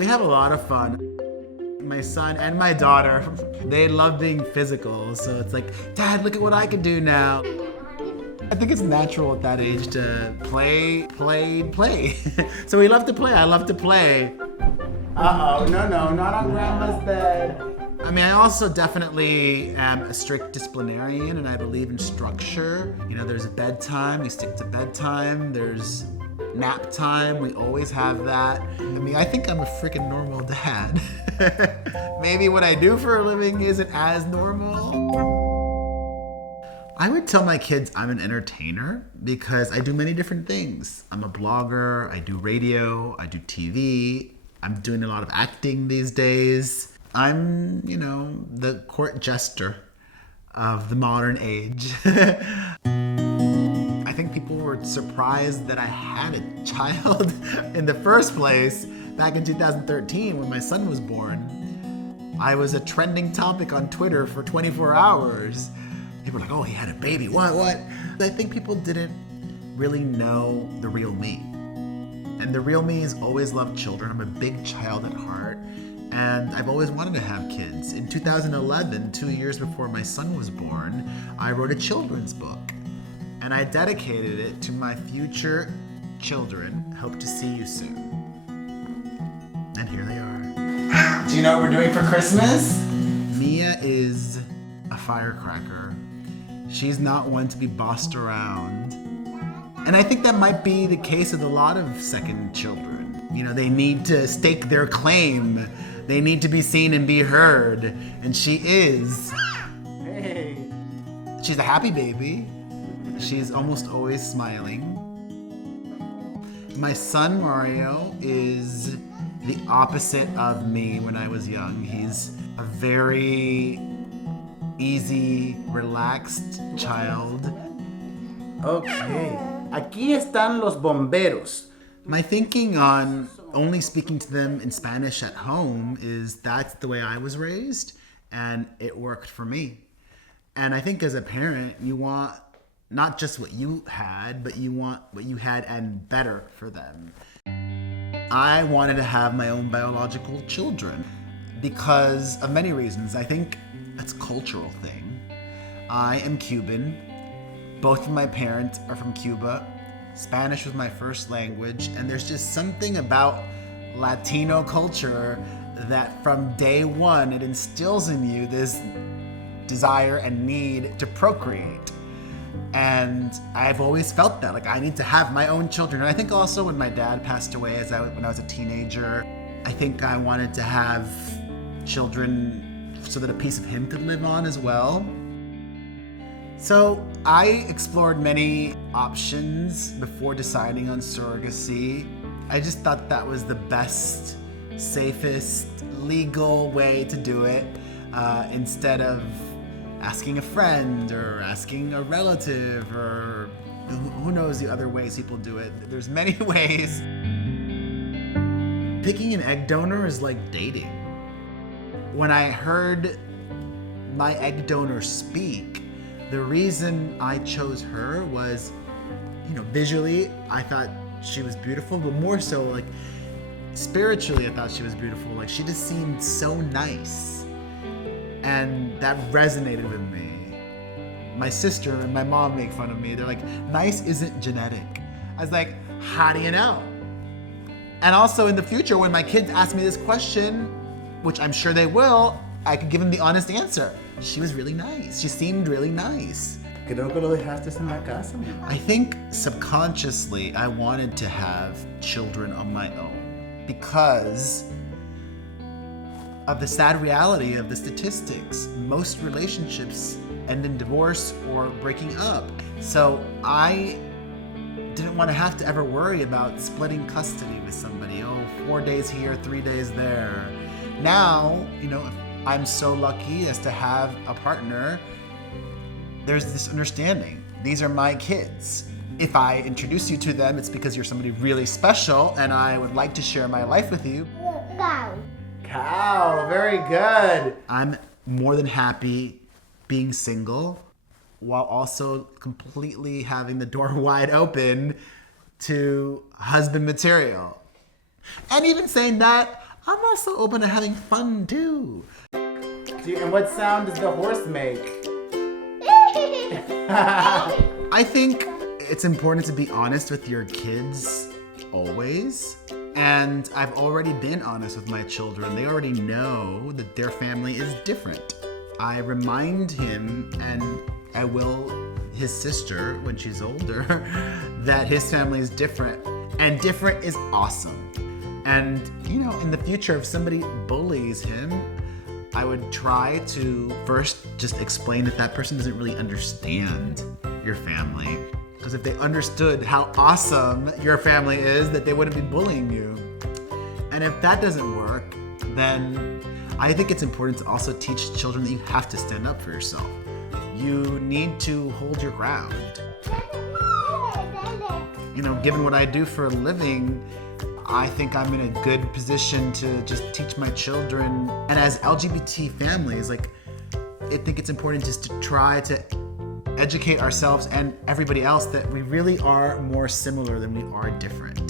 We have a lot of fun. My son and my daughter, they love being physical. So it's like, Dad, look at what I can do now. I think it's natural at that age to play. So we love to play. I love to play. Uh-oh, no, not on Grandma's bed. I mean, I also definitely am a strict disciplinarian and I believe in structure. You know, there's a bedtime, we stick to bedtime. There's nap time, we always have that. I mean, I think I'm a freaking normal dad. Maybe what I do for a living isn't as normal. I would tell my kids I'm an entertainer because I do many different things. I'm a blogger, I do radio, I do TV. I'm doing a lot of acting these days. I'm, the court jester of the modern age. I think people were surprised that I had a child in the first place back in 2013 when my son was born. I was a trending topic on Twitter for 24 hours. People were like, oh, he had a baby, what? I think people didn't really know the real me. And the real me has always loved children. I'm a big child at heart. And I've always wanted to have kids. In 2011, 2 years before my son was born, I wrote a children's book. And I dedicated it to my future children. Hope to see you soon. And here they are. Do you know what we're doing for Christmas? Mia is a firecracker. She's not one to be bossed around. And I think that might be the case with a lot of second children. They need to stake their claim. They need to be seen and be heard. And she is. Hey. She's a happy baby. She's almost always smiling. My son Mario is the opposite of me when I was young. He's a very easy, relaxed child. Okay. Aquí están los bomberos. My thinking on only speaking to them in Spanish at home is that's the way I was raised, and it worked for me. And I think as a parent, you want not just what you had, but you want what you had and better for them. I wanted to have my own biological children because of many reasons. I think it's a cultural thing. I am Cuban. Both of my parents are from Cuba. Spanish was my first language, and there's just something about Latino culture that from day one, it instills in you this desire and need to procreate. And I've always felt that, like I need to have my own children. And I think also when my dad passed away when I was a teenager, I think I wanted to have children so that a piece of him could live on as well. So I explored many options before deciding on surrogacy. I just thought that was the best, safest, legal way to do it instead of asking a friend or asking a relative or who knows the other ways people do it. There's many ways. Picking an egg donor is like dating. When I heard my egg donor speak, the reason I chose her was, visually, I thought she was beautiful, but more so, like, spiritually, I thought she was beautiful. Like, she just seemed so nice. And that resonated with me. My sister and my mom make fun of me. They're like, nice isn't genetic. I was like, how do you know? And also in the future, when my kids ask me this question, which I'm sure they will, I could give them the honest answer. She was really nice. She seemed really nice. Creo que lo dejaste en la casa. I think subconsciously I wanted to have children of my own because of the sad reality of the statistics. Most relationships end in divorce or breaking up. So I didn't want to have to ever worry about splitting custody with somebody. 4 days here, 3 days there. Now, if I'm so lucky as to have a partner, there's this understanding. These are my kids. If I introduce you to them, it's because you're somebody really special and I would like to share my life with you. Cow, very good. I'm more than happy being single while also completely having the door wide open to husband material. And even saying that, I'm also open to having fun too. And what sound does the horse make? I think it's important to be honest with your kids always. And I've already been honest with my children. They already know that their family is different. I remind him, and I will his sister when she's older, that his family is different. And different is awesome. And, you know, in the future, if somebody bullies him, I would try to first just explain that that person doesn't really understand your family. Because if they understood how awesome your family is, that they wouldn't be bullying you. And if that doesn't work, then I think it's important to also teach children that you have to stand up for yourself. You need to hold your ground. You know, given what I do for a living, I think I'm in a good position to just teach my children. And as LGBT families, like, I think it's important just to try to educate ourselves and everybody else that we really are more similar than we are different.